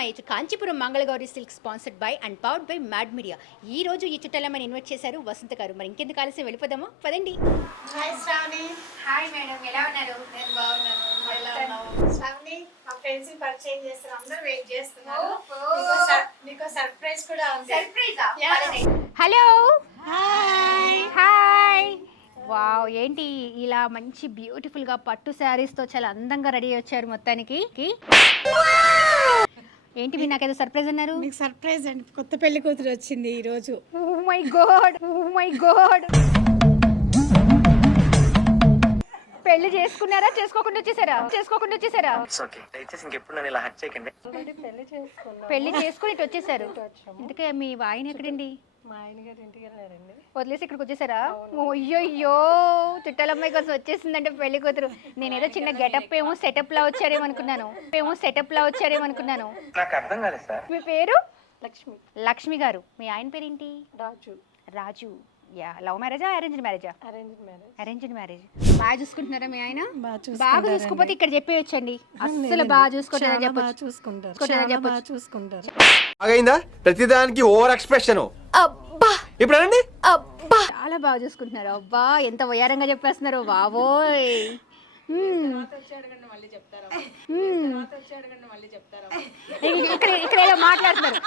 చుట్టలమ్మాయి Kanchipuram Mangalagowri silk sponsored by and powered by mad media. ఈ రోజు ఈ చుట్టలమ్మని ఇన్వైట్ చేశారు వసంత గారు. మరి ఇంకెందుకు ఆలస్యం వెళ్ళిపోదామా, పదండి. హాయ్ శ్రావణి. హాయ్ మేడం, ఎలా ఉన్నారు? నేను బాగున్నాను. నువ్వు ఎలా ఉన్నావు? శ్రావణి, మా ఫ్రెండ్స్ పరిచయం చేస్తారు, అందరూ వెయిట్ చేస్తున్నారు. నీకు సర్ప్రైజ్ కూడా ఉంది. Hello, hi. హాయ్. వావ్, ఏంటి ఇలా మంచి బ్యూటిఫుల్ గా పట్టు శారీస్ తో చాలా అందంగా రెడీ వచ్చారు మొత్తానికి. ఏంటి మీరు నాకేదో సర్ప్రైజ్ అన్నారు? మీకు సర్ప్రైజ్ అండి, కొత్త పెళ్లి కూతురు వచ్చింది ఈ రోజు. Oh my god, oh my god. పెళ్లి చేసుకున్నారా, చేసుకోకుండా వచ్చేసారా? పెళ్లి చేసుకుని ఇటు వచ్చేసారు. ఇందుకే మీ వాయిన ఎక్కడండి? మా ఆయన గారు ఇంటికి వెళ్ళారండి. వదిలేసి ఇక్కడికి వచ్చేసారా? అయ్యో, చుట్టాలమ్మాయి కోసం వచ్చేసిందంటే పెళ్లి కూతురు. నేనేదో చిన్న గెటప్ ఏమో సెటప్ లా వచ్చారేమో అనుకున్నాను. నాకు అర్థం కాలేదు సార్. మీ పేరు? లక్ష్మి. లక్ష్మి గారు. మీ ఆయన పేరేంటి? రాజు. రాజు. యా, లవ్ మ్యారేజా, అరేంజ్డ్ మ్యారేజా? Arranged marriage. Arranged marriage. బాగా చూసుకుంటున్నారా మీ ఆయన? బాగా చూసుకోపోతే ఇక్కడ చెప్పేయచ్చండి, అస్సలు బాగా చూసుకుంటారని బాగా చూసుకుంటారు. అయిందా ప్రతిదానికి ఓవర్ ఎక్స్ప్రెషన్. అబ్బా ఇప్పుడు అనండి. అబ్బా, చాలా బాగా చూసుకుంటున్నారు. అబ్బా, ఎంత వయారంగా చెప్పేస్తున్నారు బాబోయ్. ఇక్కడ ఏదో మాట్లాడుతున్నారు.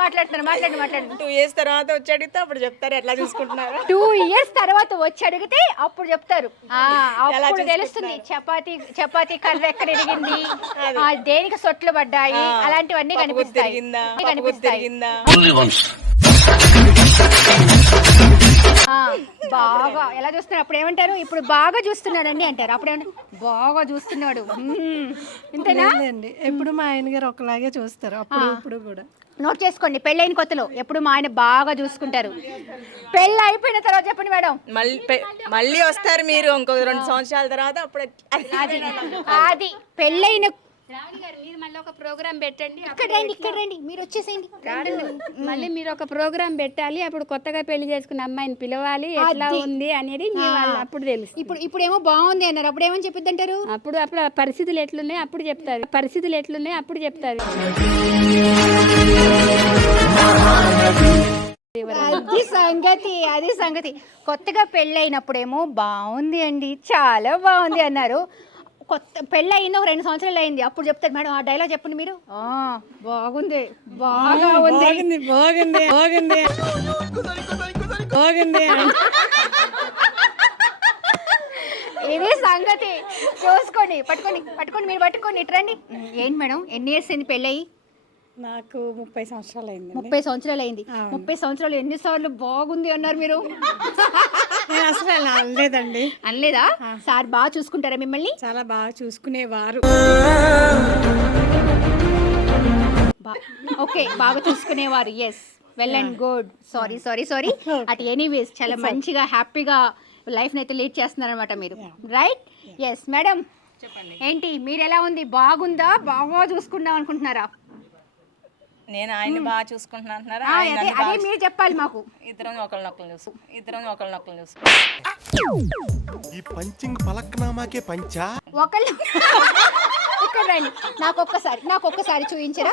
మాట్లాడండి. 2 years తర్వాత వచ్చి అడిగితే అప్పుడు చెప్తారు ఎట్లా చూసుకుంటున్నారు. 2 years తర్వాత వచ్చి అడిగితే అప్పుడు చెప్తారు. అప్పుడు తెలుస్తుంది చపాతీ కర్ర ఎక్కడ ఎరిగింది, దేనికి సొట్లు పడ్డాయి, అలాంటివన్నీ కనిపిస్తాయి. బాగా ఎలా చూస్తున్నారు అప్పుడు ఏమంటారు? ఇప్పుడు బాగా చూస్తున్నాడండి అంటారు. అప్పుడేమంటారు? బాగా చూస్తున్నాడు. ఇంతేనా? ఎప్పుడు మా ఆయన గారు ఒకలాగే చూస్తారు, అప్పుడు ఇప్పుడు కూడా. నోట్ చేసుకోండి, పెళ్ళైన కొత్తలో ఎప్పుడు మా ఆయన బాగా చూసుకుంటారు. పెళ్ళి అయిపోయిన తర్వాత చెప్పండి మేడం, మళ్ళీ వస్తారు మీరు ఇంకొక 2 సంవత్సరాల తర్వాత. అప్పుడు అది పెళ్ళైన మీరు మళ్ళీ ఒక ప్రోగ్రామ్ పెట్టండి. ఇక్కడ రండి, మీరు వచ్చేసేయండి. మళ్ళీ మీరు ఒక ప్రోగ్రామ్ పెట్టాలి. అప్పుడు కొత్తగా పెళ్లి చేసుకున్న అమ్మాయిని పిలవాలి, ఎట్లా ఉంది అనేది అప్పుడు తెలుసు. ఇప్పుడేమో బాగుంది అన్నారు, అప్పుడు ఏమని చెప్పిద్ది అంటారు? అప్పుడు పరిస్థితులు ఎట్లున్నాయి అప్పుడు చెప్తారు. అది సంగతి. కొత్తగా పెళ్ళైనప్పుడేమో బాగుంది అండి, చాలా బాగుంది అన్నారు. కొత్త పెళ్ళి అయింది, ఒక 2 సంవత్సరాలు అయింది, అప్పుడు చెప్తారు మేడం ఆ డైలాగ్ చెప్పండి మీరు. బాగుంది, బాగా ఉంది. ఇది సంగతి. చూసుకోండి, పట్టుకోండి మీరు పట్టుకోండి, ఇట్రండి. ఏంటి మేడం, ఎన్ని ఇయర్స్ అయింది పెళ్ళయి? నాకు 30 సంవత్సరాలు అయింది. 30 సంవత్సరాలు అయింది. 30 సంవత్సరాలు ఎన్నిసార్లు బాగుంది అన్నారు మీరు? అసలు అలా అనలేదండి. అనలేదా? సార్ బాగా చూసుకుంటారా మిమ్మల్ని? చాలా బాగా చూసుకునేవారు. ఓకే, బాగా చూసుకునేవారు. Yes, well and good. Sorry at anyways చాలా మంచిగా హ్యాపీగా లైఫ్ అయితే లీడ్ చేస్తున్నారనమాట మీరు, రైట్? ఎస్ మేడం, ఏంటి మీరు ఎలా ఉంది? బాగుందా, బాగా చూసుకుందాం అనుకుంటున్నారా? నేను ఆయన బాగా చూసుకుంటున్నా అంటున్నారా? అదే మీరు చెప్పాలి మాకు. ఇద్దరం ఒకళ్ళనొక్కలు చూసు. ఈ పంచింగ్ పలక్నామాకే పంచా. ఒకళ్ళు ఇక్కడ రండి, నాకు ఒక్కసారి చూపించరా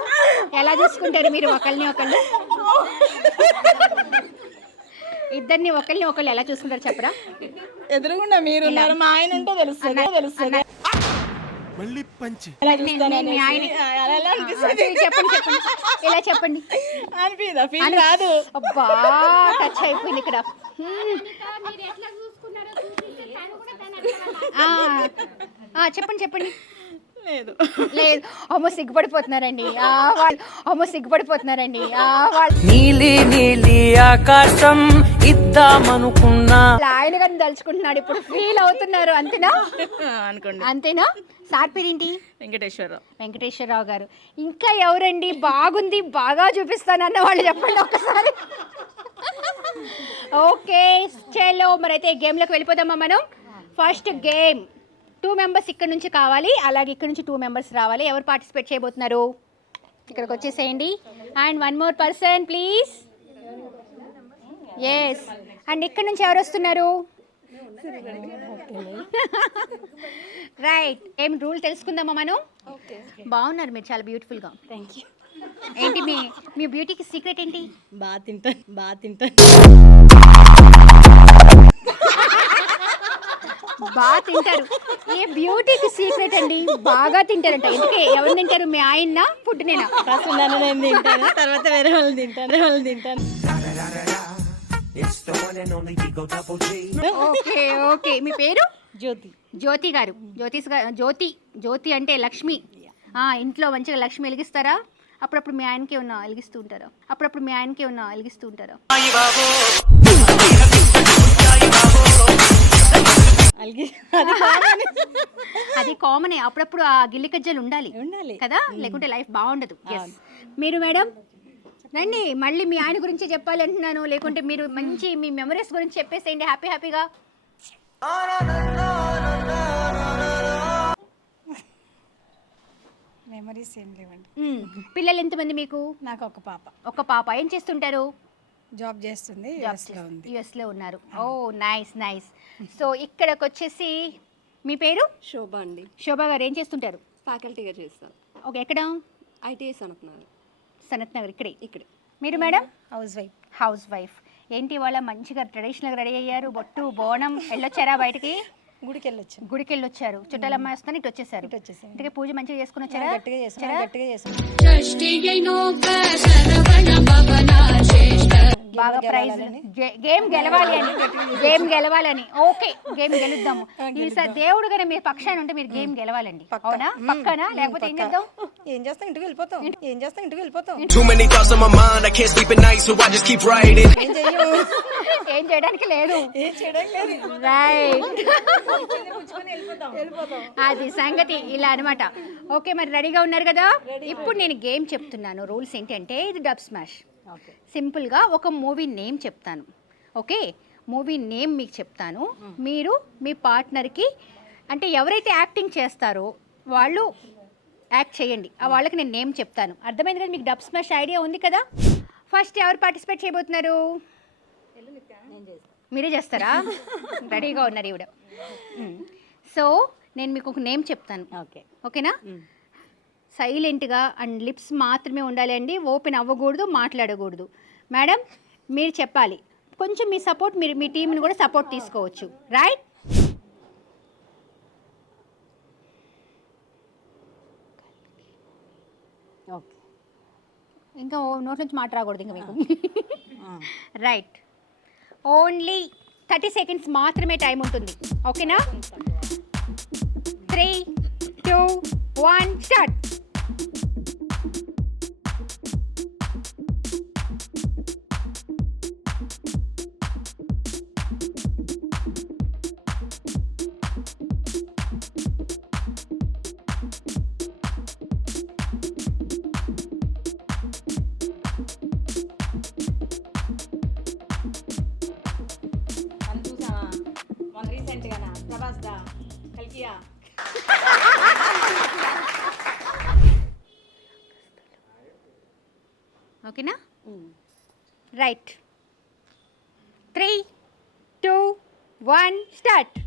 ఎలా చూసుకుంటారు మీరు ఒకళ్ళు? ఇద్దరిని ఒకళ్ళు ఎలా చూసుకుంటారు చెప్పరా? ఎదురుగుండా మీరు ఉన్నారు, మా ఆయన ఉంటే తెలుస్తుంది. మళ్ళీ పంచి చెప్పండి, ఇలా చెప్పండి. రాదు. అబ్బా, టచ్ అయిపోయింది ఇక్కడ. చెప్పండి. లేదు, అమ్మో సిగ్గుపడిపోతున్నారండి. నీలి ఆకాశం ఇద్దామనుకున్నా ఆయన గారిని తలుచుకుంటున్నాడు, ఇప్పుడు ఫీల్ అవుతున్నారు. అంతేనా? సార్ పేరేంటి? వెంకటేశ్వరరావు గారు. ఇంకా ఎవరండి బాగుంది, బాగా చూపిస్తానన్న వాళ్ళు చెప్పండి ఒక్కసారి. ఓకే చలో, మరి అయితే గేమ్లోకి వెళ్ళిపోదామా మనం? ఫస్ట్ గేమ్, 2 మెంబర్స్ ఇక్కడ నుంచి కావాలి, అలాగే ఇక్కడ నుంచి 2 మెంబర్స్ రావాలి. ఎవరు పార్టిసిపేట్ చేయబోతున్నారు? ఇక్కడికి వచ్చేసేయండి. And 1 more person please. Yes, and ఇక్కడ నుంచి ఎవరు వస్తున్నారు? రైట్, ఏం రూల్ తెలుసుకుందామా మనం? బాగున్నారు మీరు, చాలా బ్యూటిఫుల్గా. Thank you. ఏంటి మీ బ్యూటీకి సీక్రెట్ ఏంటి? బాగా తింటాను బాగా తింటారు. ఏ బ్యూటీకి సీక్రెట్ అండి, బాగా తింటారంట. ఎందుకే ఎవరు తింటారు? మీ ఆయన ఫుడ్ నేనా? ఫస్ట్ నన్ను నేను తింటాను, తర్వాత వేరే వాళ్ళు తింటాను. Okay okay. మీ పేరు? జ్యోతి. జ్యోతి గారు. జ్యోతి అంటే లక్ష్మి. ఇంట్లో మంచిగా లక్ష్మి వెలిగిస్తారా? అప్పుడప్పుడు మీ ఆయనకి ఏమన్నా వెలిగిస్తూ ఉంటారా? అది కామనే. అప్పుడప్పుడు ఆ గిల్లి కజ్జలు ఉండాలి కదా, లేకుంటే లైఫ్ బాగుండదు. మీరు మేడం రండి. మళ్ళీ మీ ఆయన గురించి చెప్పాలి అంటున్నాను, లేకుంటే మీరు మంచి మీ మెమరీస్ గురించి చెప్పేసేయండి హ్యాపీగా. మెమరీస్ ఏం లేవండి. పిల్లలు ఎంతమంది మీకు? నాకు ఒక పాప. ఏం చేస్తుంటారు? జాబ్ చేస్తుంది, యుఎస్లో ఉన్నారు. ఓ నైస్. సో ఇక్కడికి వచ్చేసి మీ పేరు? శోభ అండి. శోభా గారు ఏం చేస్తుంటారు? ఫ్యాకల్టీగా చేస్తాను. ఓకే, ఎక్కడ? ఐటీఎస్ అనుకున్నాను. సనత్ నగర్. ఇక్కడే. మీరు Hmm. మేడం? House wife. ఏంటి వాళ్ళ మంచిగా ట్రెడిషనల్గా రెడీ అయ్యారు, బొట్టు బోనం. వెళ్ళొచ్చారా బయటికి? గుడికి వెళ్ళొచ్చారు. చుట్టాలమ్మాయి వస్తాను ఇటు వచ్చేసారు. ఇంటికి పూజ మంచిగా చేసుకుని వచ్చారా? గట్టిగా చేసాం. బాగా ప్రైజ్ గేమ్ గెలవాలని. ఓకే, గేమ్ గెలుద్దాము ఈసారి. దేవుడు గానే మీరు పక్షాన ఉంటే మీరు గేమ్ గెలవాలండి. అవునా? పక్కనా? లేకపోతే ఏం చేద్దాం? ఏం చేస్తాం, ఇంటికి వెళ్ళిపోతాం. Too many thoughts on my mind, I can't sleep at night, so I just keep writing. ఏం చేయడానికి లేదు. రైట్, అది సంగతి. ఇలా అనమాట. ఓకే, మరి రెడీగా ఉన్నారు కదా? ఇప్పుడు నేను గేమ్ చెప్తున్నాను. రూల్స్ ఏంటి అంటే, ఇది డబ్ స్మాష్. సింపుల్గా ఒక మూవీ నేమ్ చెప్తాను. ఓకే, మూవీ నేమ్ మీకు చెప్తాను. మీరు మీ పార్ట్నర్కి, అంటే ఎవరైతే యాక్టింగ్ చేస్తారో వాళ్ళు యాక్ట్ చేయండి. ఆ వాళ్ళకి నేను నేమ్ చెప్తాను. అర్థమైంది కదా? మీకు డబ్ స్మాష్ ఐడియా ఉంది కదా? ఫస్ట్ ఎవరు పార్టిసిపేట్ చేయబోతున్నారు? మీరే చేస్తారా? రెడీగా ఉన్నారు ఈవిడ. సో నేను మీకు ఒక నేమ్ చెప్తాను. ఓకేనా? సైలెంట్గా అండ్ లిప్స్ మాత్రమే ఉండాలి అండి. ఓపెన్ అవ్వకూడదు, మాట్లాడకూడదు. మేడం మీరు చెప్పాలి. కొంచెం మీ సపోర్ట్, మీరు మీ టీంని కూడా సపోర్ట్ తీసుకోవచ్చు. రైట్? ఇంకా నోట్ నుంచి మాట రాకూడదు ఇంకా మీకు. రైట్, ఓన్లీ 30 seconds మాత్రమే టైం ఉంటుంది. ఓకేనా? 3, 2, 1 స్టార్ట్. ఓకేనా? Right, 3, 2, 1 start.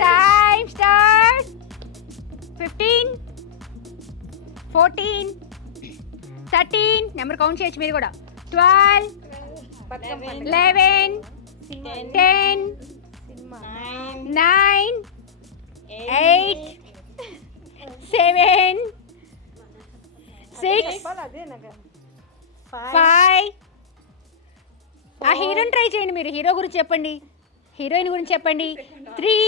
Time start. 15, 14, 13. Number count చేయొచ్చు మీరు కూడా. 12, 11, 10, 9, 8, 7, 6, 5. ఆ హీరోని ట్రై చేయండి. మీరు హీరో గురించి చెప్పండి, హీరోయిన్ గురించి చెప్పండి. 3,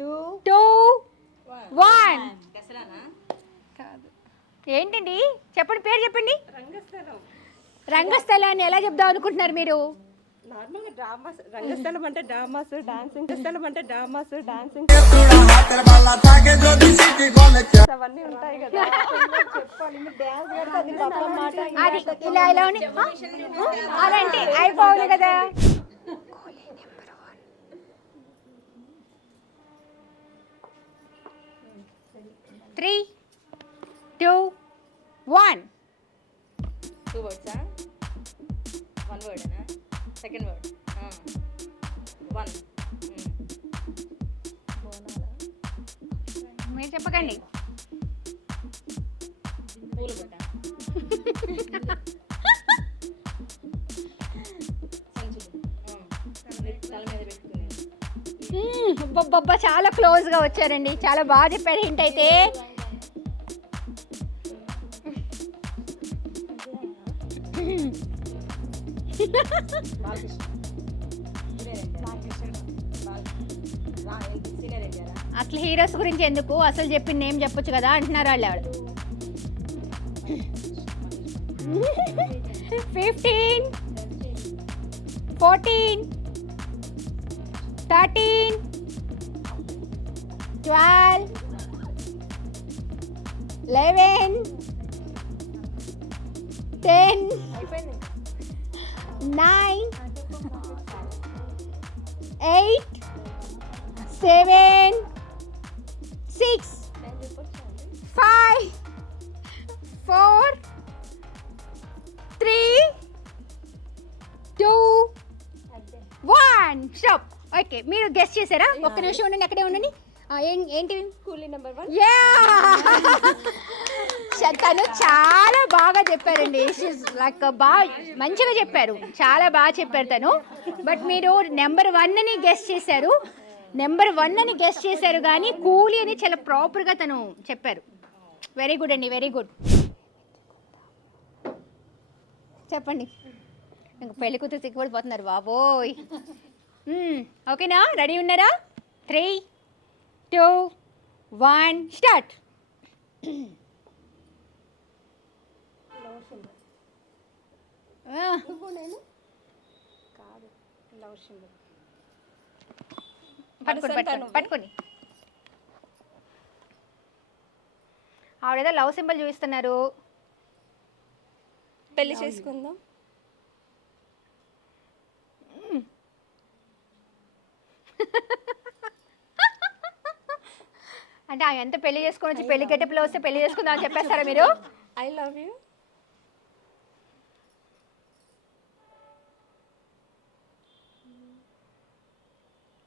2, 1. ఏంటండి చెప్పండి, పేరు చెప్పండి. రంగస్థలాన్ని ఎలా చెప్దాం అనుకుంటున్నారు మీరు? నార్మల్గా డ్రామాస్ రంగస్థలం అంటే డ్రామాస్ డాన్సింగ్ స్థలం అంటే డాన్సింగ్ అవన్నీ ఉంటాయి కదా చెప్పాలి మీరు డ్యాన్స్ కడితే అది పాపం మాట అది ఇలా ఇలా ఉంది అదంటే అయిపోవాలి కదా. 3, 2, 1. 2 words, huh? 1 word, huh? Second word. 1. మీరు చెప్పకండి. పూలు బుట్ట. సంచులు. తల మీద పెట్టుకునేది. బొబ్బ చాలా క్లోజ్ గా వచ్చారండి, చాలా బాగా చెప్పారు. హింట్ అయితే అసలు హీరోస్ గురించి ఎందుకు, అసలు చెప్పిన నేమ్ చెప్పొచ్చు కదా అంటున్నారు వాళ్ళు. 15, 14, 13, 12, 11, 10, 9, 8, 7, 6, 5, 4, 3, 2, 1. స్టాప్. ఓకే, మీరు గెస్ట్ చేశారా? ఒక్క నిమిషం ఉండండి, అక్కడే ఉండండి. ఏంటి కూలీ నెంబర్ 1. తను చాలా బాగా చెప్పారండి. లైక్ బాగా మంచిగా చెప్పారు, చాలా బాగా చెప్పారు తను. బట్ మీరు నెంబర్ 1 అని గెస్ట్ చేశారు, కానీ కూలీ అని చాలా ప్రాపర్గా తను చెప్పారు. వెరీ గుడ్ అండి, వెరీ గుడ్. చెప్పండి. ఇంకా పెళ్లి కూతురు సిగ్గుపడిపోతున్నారు బాబోయ్. ఓకేనా, రెడీ ఉన్నారా? 3, 2, 1 స్టార్ట్. పట్టుకోండి. ఆవిడేదో లవ్ సింబల్ చూపిస్తున్నారు. పెళ్లి చేసుకుందాం. అంటే ఎంత పెళ్లి చేసుకొని వచ్చి పెళ్లి గెటప్లో వస్తే పెళ్లి చేసుకుందాం అని చెప్పేస్తారా మీరు? I love you.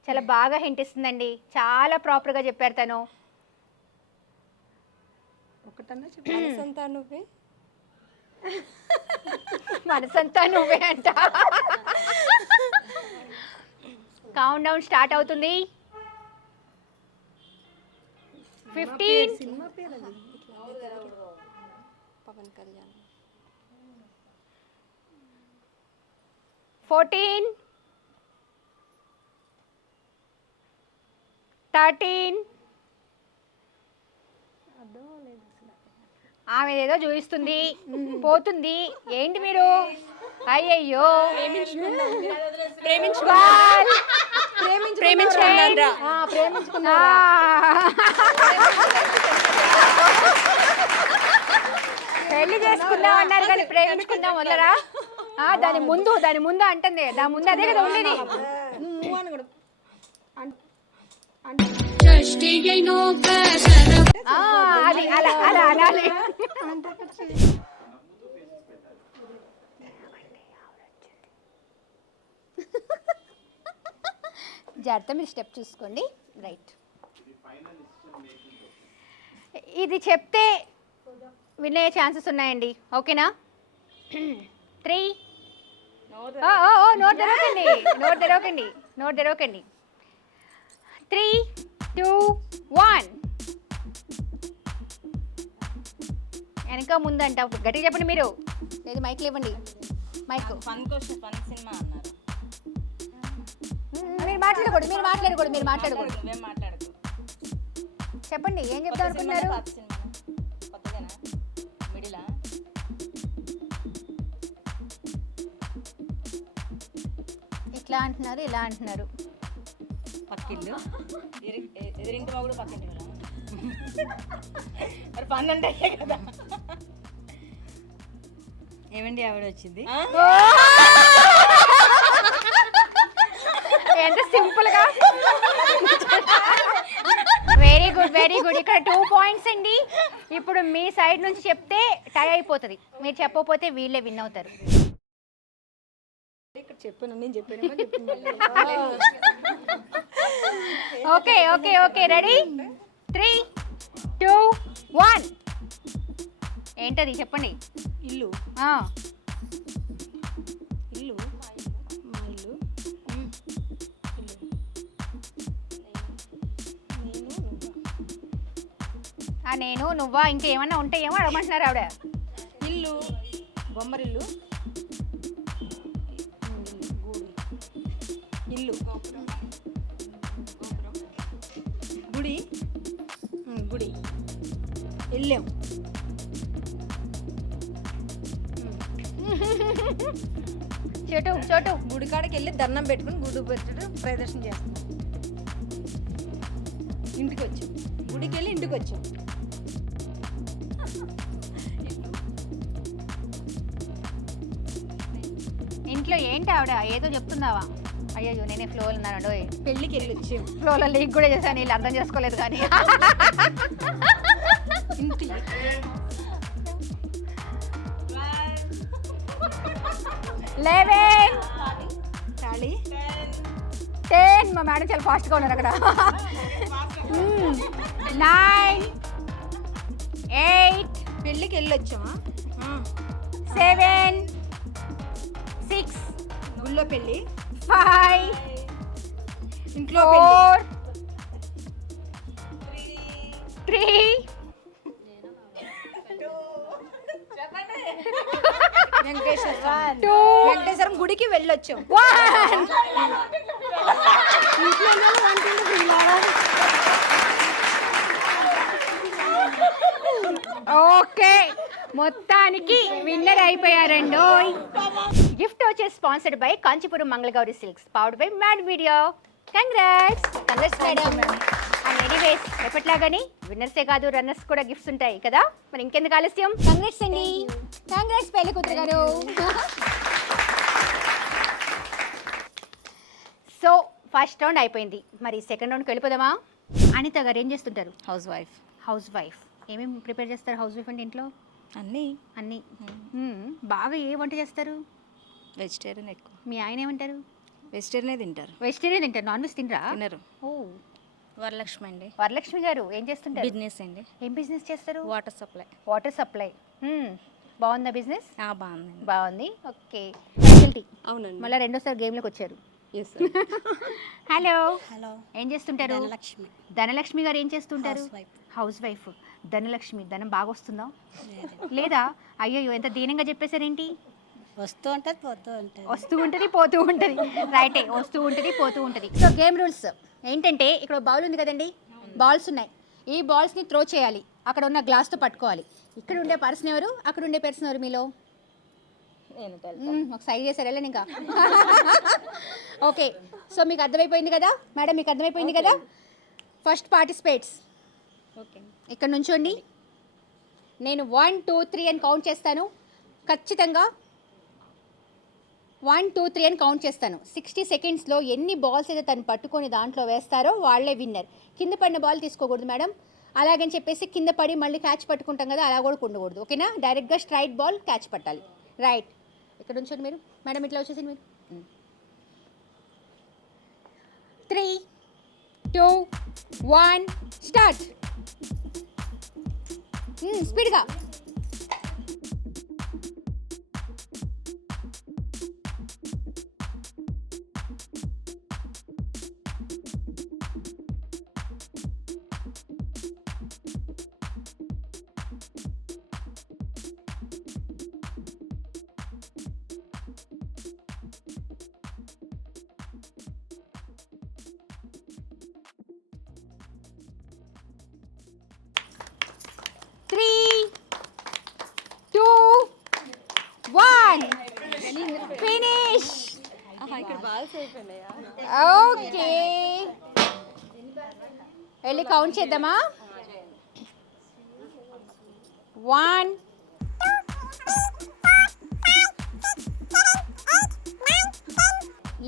చాలా బాగా హింట్ ఇస్తుందండి, చాలా ప్రాపర్గా చెప్పారు తను. ఒకటన్నా చెప్పాలి. మనసంతా నువ్వే. మనసంతా నువ్వే అంట. కౌంట్ డౌన్ స్టార్ట్ అవుతుంది. 15, సినిమా పేరు అది. పవన్ కళ్యాణ్. 14, 13. ఆమె ఏదో చూపిస్తుంది, పోతుంది. ఏంటి మీరు? అయ్యయ్యో, పెళ్లి చేసుకుందాం అన్నారు కానీ ప్రేమించుకుందాం వల్లరా? దాని ముందు అంటుంది, దాని ముందు అదే కదా ఉండేది. అది అలా అనాలి. జాగ్రత్త, మీరు స్టెప్ చూసుకోండి. రైట్, ఇది చెప్తే వినే ఛాన్సెస్ ఉన్నాయండి. ఓకేనా? 3, నోట్ తెరవకండి. 3, 2, 1. వెనక ముందంట, గట్టిగా చెప్పండి మీరు. లేదు మైక్ ఇవ్వండి, మైక్. ఫన్ సినిమా అన్నారు. మీరు మాట్లాడకూడదు. నువ్వేం మాట్లాడకు. చెప్పండి, ఏం చెప్తా అనుకున్నారు? కొత్తదేనా? మిడిలా? ఇట్లా అంటున్నారు, ఇలా అంటున్నారు. పక్కిల్లు ఎదురింటి మగుడు పక్కింటి వాడా? మరి పని అంటే కదా. ఏమండి ఆవిడ వచ్చింది? ఎంత సింపుల్ గా. Very good, very good. ఇక్కడ 2 పాయింట్స్ అండి. ఇప్పుడు మీ సైడ్ నుంచి చెప్తే టై అయిపోతుంది, మీరు చెప్పకపోతే వీళ్ళే విన్ అవుతారు. ఇక్కడ చెప్పాను, నేను చెప్పాను. Okay okay okay, ready? 3, 2, 1. ఏంటది చెప్పండి. ఇల్లు ఆ, ఇల్లు మా ఇల్లు నేను నువ్వా ఇంకేమన్నా ఉంటాయేమో అడగమంటున్నారు ఆవిడ. ఇల్లు బొమ్మరిల్లు ఇల్లు గుడి గుడి వెళ్ళాం. చోటు చోటు. గుడి కాడికి వెళ్ళి దండం పెట్టుకుని గుడి పెట్టడం ప్రదర్శన చేస్తున్నాం. ఇంటికి వచ్చాం, గుడికి వెళ్ళి ఇంటికి వచ్చాం. ఇంట్లో ఏంటి ఆవిడ ఏదో చెప్తున్నావా? అయ్యో నేనే ఫ్లోలో ఉన్నాను. పెళ్ళికి వెళ్ళి వచ్చాం. ఫ్లోలో లీక్ కూడా చేశాను, వీళ్ళు అర్థం చేసుకోలేదు కానీ. ఇంటి 11, తాళి 10. మా మేడం చాలా ఫాస్ట్గా ఉన్నారు అక్కడ. 9, 8, పెళ్ళికి వెళ్ళి వచ్చామా? 7, 6, గుళ్ళో పెళ్ళి, 5, ఇంట్లో పెళ్ళి, 4, 3, వెంకటేశ్వరం 2, వెంకటేశ్వరం గుడికి వెళ్ళొచ్చాం. 1. ఓకే, మొత్తానికి విన్నర్ అయిపోయారండి. గిఫ్ట్ వచ్చేసి sponsored by Kanchipuram Mangalagowri silks, powered by mad video. Congrats madam. And anyways ఎప్పట్లాగాని విన్నర్సే కాదు రన్నర్స్ కూడా గిఫ్ట్స్ ఉంటాయి కదా. మరి ఇంకెందుకు ఆలస్యం? కంగ్రాట్స్ అండి. కంగ్రాట్స్ పెళ్లి కూతురు గారు. సో ఫస్ట్ రౌండ్ అయిపోయింది, మరి సెకండ్ రౌండ్కి వెళ్ళిపోదామా? అనిత గారు ఏం చేస్తుంటారు? House wife. House wife. ఏమేమి ప్రిపేర్ చేస్తారు హౌస్ వైఫ్ అంటే ఇంట్లో? అన్నీ అన్నీ. బాగా ఏ వంట చేస్తారు? వెజిటేరియన్ ఎక్కువ. మీ ఆయన ఏమంటారు? వెజిటేరియనే తింటారు. వెజిటేరియన్ తింటారు, నాన్ వెజ్ తినరా? తినరు. ఓ, వరలక్ష్మి అండి. వరలక్ష్మి గారు ఏం చేస్తుంటారు? బిజినెస్ అండి. ఏం బిజినెస్ చేస్తారు? Water supply. Water supply. బాగుందా బిజినెస్? బాగుందండి. బాగుంది. ఓకే. ఫ్యాకల్టీ అవునండి. మళ్ళీ రెండోసారి గేమ్లోకి వచ్చారు. Yes hello. హలో. ఏం చేస్తుంటారు? ధనలక్ష్మి. ధనలక్ష్మి గారు ఏం చేస్తుంటారు? House wife. House wife. Dhanalakshmi ధనం బాగా వస్తుందా? లేదా? అయ్యో ఎంత దీనంగా చెప్పేశారేంటి? వస్తూ ఉంటుంది పోతూ ఉంటుంది. వస్తూ ఉంటుంది పోతూ ఉంటుంది. రైటే, వస్తూ ఉంటుంది పోతూ ఉంటుంది. సో గేమ్ రూల్స్ ఏంటంటే, ఇక్కడ బౌల్ ఉంది కదండి, బాల్స్ ఉన్నాయి. ఈ బాల్స్ని త్రో చేయాలి, అక్కడ ఉన్న గ్లాస్తో పట్టుకోవాలి. ఇక్కడ ఉండే పర్సన్ ఎవరు, అక్కడ ఉండే పర్సన్ ఎవరు మీలో? ఒక సైడ్ చేశారు వెళ్ళండి ఇంకా. ఓకే, సో మీకు అర్థమైపోయింది కదా మేడం, మీకు అర్థమైపోయింది కదా? First participates okay. ఇక్కడ నుంచోండి. నేను 1, 2, 3 అని కౌంట్ చేస్తాను. ఖచ్చితంగా 1, 2, 3 అని కౌంట్ చేస్తాను. 60 సెకండ్స్లో ఎన్ని బాల్స్ అయితే తను పట్టుకొని దాంట్లో వేస్తారో వాళ్ళే విన్నర్. కింద పడిన బాల్ తీసుకోకూడదు మేడం. అలాగని చెప్పేసి కింద పడి మళ్ళీ క్యాచ్ పట్టుకుంటాం కదా, అలా కూడా ఉండకూడదు. ఓకేనా? డైరెక్ట్గా స్ట్రైట్ బాల్ క్యాచ్ పట్టాలి. రైట్, ఇక్కడ నుంచోండి మీరు. మేడం ఇట్లా వచ్చేసింది మీరు. 3, 2, 1 స్టార్ట్. స్పీడ్గా. Finish. ఓకే, వెళ్ళి కౌంట్ చేద్దామా? 1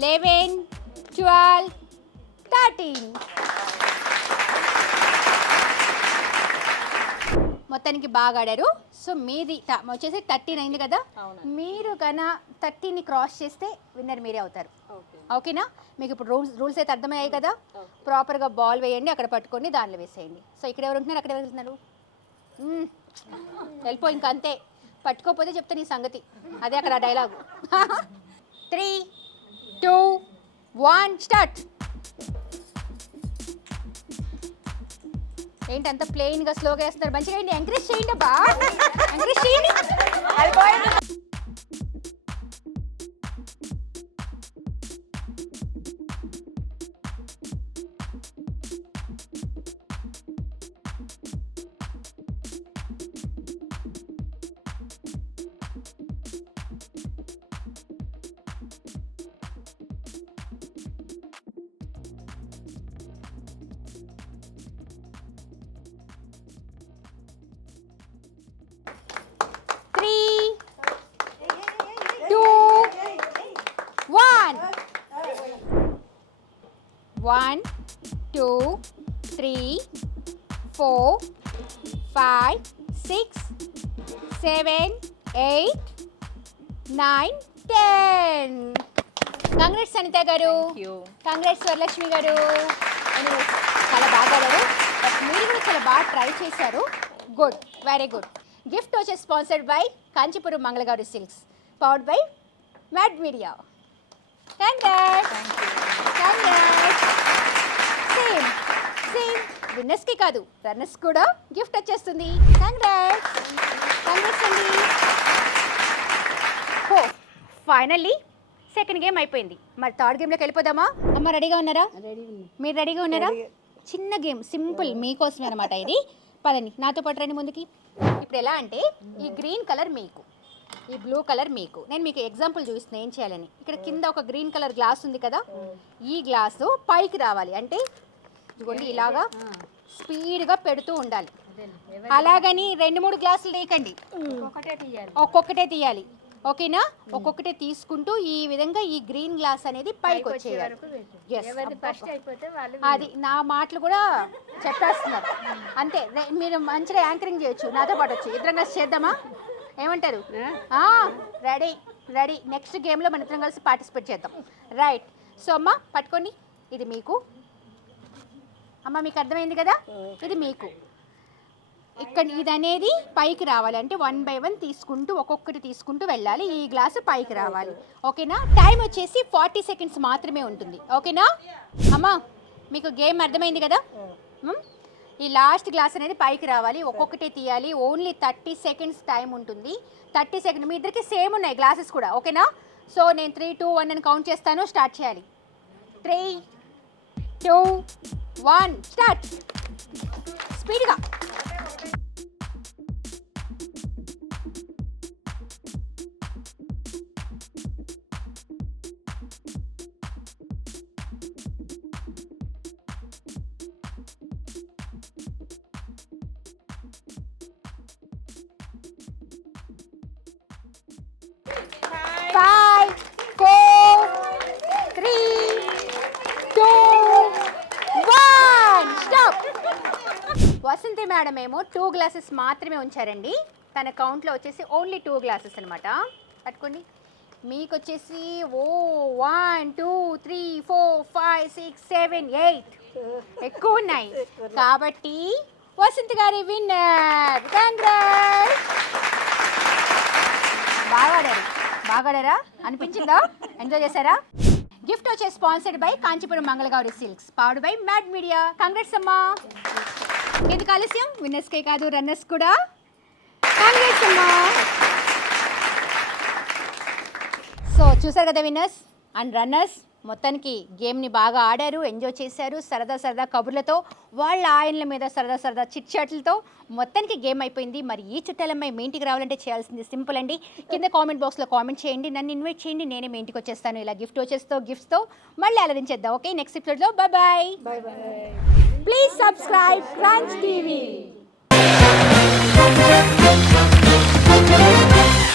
11 12 13. మొత్తానికి బాగా ఆడారు. సో మీది వచ్చేసి 13 అయింది కదా, మీరు కన్నా 30ని క్రాస్ చేస్తే విన్నర్ మీరే అవుతారు. ఓకేనా? మీకు ఇప్పుడు రూల్స్ అయితే అర్థమయ్యాయి కదా. ప్రాపర్గా బాల్ వేయండి, అక్కడ పట్టుకొని దానిలో వేసేయండి. సో ఇక్కడ ఎవరు ఉంటున్నారు, అక్కడ ఎవరు వెళ్తున్నారు? వెళ్ళిపో, ఇంకా అంతే. పట్టుకోకపోతే చెప్తా నీ సంగతి. అదే అక్కడ డైలాగు. 3 2 1 స్టార్ట్. ఏంటి అంత ప్లెయిన్గా స్లోగా వేస్తున్నారు? మంచిగా ఏంటి, ఎంకరేజ్ చేయండి అబ్బా, ఎంకరేజ్ చేయండి. One, 2, 3, 4, 5, 6, 7, 8, 9, 10. కంగ్రాట్స్ అనిత గారు, కంగ్రాట్స్ వరలక్ష్మి గారు. చాలా బాగా ఆడారు. మీరు కూడా చాలా బాగా ట్రై చేశారు. Good, very good. గిఫ్ట్ వచ్చేసి sponsored by Kanchipuram Mangalagowri silks, powered by mad media. Congrats, congrats. Same same విన్నర్స్కి కాదు, రన్నర్స్ కూడా గిఫ్ట్ వచ్చేస్తుంది. కంగ్రాట్స్, కంగ్రాట్స్ అండి. ఓ ఫైనల్లీ సెకండ్ గేమ్ అయిపోయింది. మరి థర్డ్ గేమ్లోకి వెళ్ళిపోదామా? అమ్మ రెడీగా ఉన్నారా? మీరు రెడీగా ఉన్నారా? చిన్న గేమ్, సింపుల్, మీకోసమే అనమాట ఇది. పదండి నాతో పాటు రండి ముందుకి. ఇప్పుడు ఎలా అంటే, ఈ గ్రీన్ కలర్ మీకు, ఈ బ్లూ కలర్ మీకు. నేను మీకు ఎగ్జాంపుల్ చూపిస్తున్నాను ఏం చేయాలని. ఇక్కడ కింద ఒక గ్రీన్ కలర్ గ్లాస్ ఉంది కదా, ఈ గ్లాసు పైకి రావాలి అంటే ఇదిగోండి ఇలాగా స్పీడ్గా పెడుతూ ఉండాలి. అలాగని 2-3 గ్లాసులు తీయకండి, ఒక్కొక్కటే తీయాలి. ఓకేనా? ఒక్కొక్కటే తీసుకుంటూ ఈ విధంగా ఈ గ్రీన్ గ్లాస్ అనేది పైకి వచ్చేయాలి. అది నా మాటలు కూడా చెప్పేస్తున్నారు అంతే. మీరు మంచిగా యాంకరింగ్ చేయొచ్చు, నాతో పాటు వచ్చి ఇద్దరం కలిసి చేద్దామా? ఏమంటారు? Ready ready. నెక్స్ట్ గేమ్లో మన ఇద్దరం కలిసి పార్టిసిపేట్ చేద్దాం. రైట్. సో అమ్మ పట్టుకోండి, ఇది మీకు. అమ్మ మీకు అర్థమైంది కదా, ఇది మీకు. ఇక్కడ ఇది అనేది పైకి రావాలి అంటే 1 by 1 తీసుకుంటూ ఒక్కొక్కటి తీసుకుంటూ వెళ్ళాలి. ఈ గ్లాసు పైకి రావాలి. ఓకేనా? టైం వచ్చేసి 40 seconds మాత్రమే ఉంటుంది. ఓకేనా అమ్మా? మీకు గేమ్ అర్థమైంది కదా. ఈ లాస్ట్ గ్లాస్ అనేది పైకి రావాలి, ఒక్కొక్కటే తీయాలి. ఓన్లీ 30 seconds టైం ఉంటుంది. 30 seconds. మీ ఇద్దరికి సేమ్ ఉన్నాయి గ్లాసెస్ కూడా. ఓకేనా? సో నేను 3 2 1 అని కౌంట్ చేస్తాను. స్టార్ట్ చేయాలి. 3 2 1 స్టార్ట్. స్పీడ్గా. వసంతి మేడం ఏమో 2 glasses మాత్రమే ఉంచారండి. తన కౌంట్లో వచ్చేసి ఓన్లీ 2 glasses అనమాట. పట్టుకోండి. మీకు వచ్చేసి 1 2 3 4 5 6 7 8 ఎక్కువ ఉన్నాయి కాబట్టి వసంతి గారి విన్నర్. కంగ్రాట్స్. బాగాడారా అనిపించిందా? ఎంజాయ్ చేశారా? గిఫ్ట్ వచ్చేసి sponsored by Kanchipuram Mangalagowri silks, powered by mad media. Congrats అమ్మా. ఎందుకు ఆలస్యం? విన్నర్స్కే కాదు, రన్నర్స్ కూడా. కంగ్రాట్స్ అమ్మా. సో చూసారు కదా విన్నర్స్ అండ్ రన్నర్స్. మొత్తానికి గేమ్ని బాగా ఆడారు, ఎంజాయ్ చేశారు, సరదా సరదా కబుర్లతో వాళ్ళ ఆయనల మీద సరదా సరదా చిట్చాట్లతో మొత్తానికి గేమ్ అయిపోయింది. మరి ఈ చుట్టాలమ్మాయి మీ ఇంటికి రావాలంటే చేయాల్సింది సింపుల్ అండి. కింద కామెంట్ బాక్స్లో కామెంట్ చేయండి, నన్ను ఇన్వైట్ చేయండి, నేనే మీ ఇంటికి వచ్చేస్తాను ఇలా గిఫ్ట్స్తో మళ్ళీ అలరించేద్దాం. ఓకే, నెక్స్ట్ ఎపిసోడ్లో bye. Please subscribe crunch TV.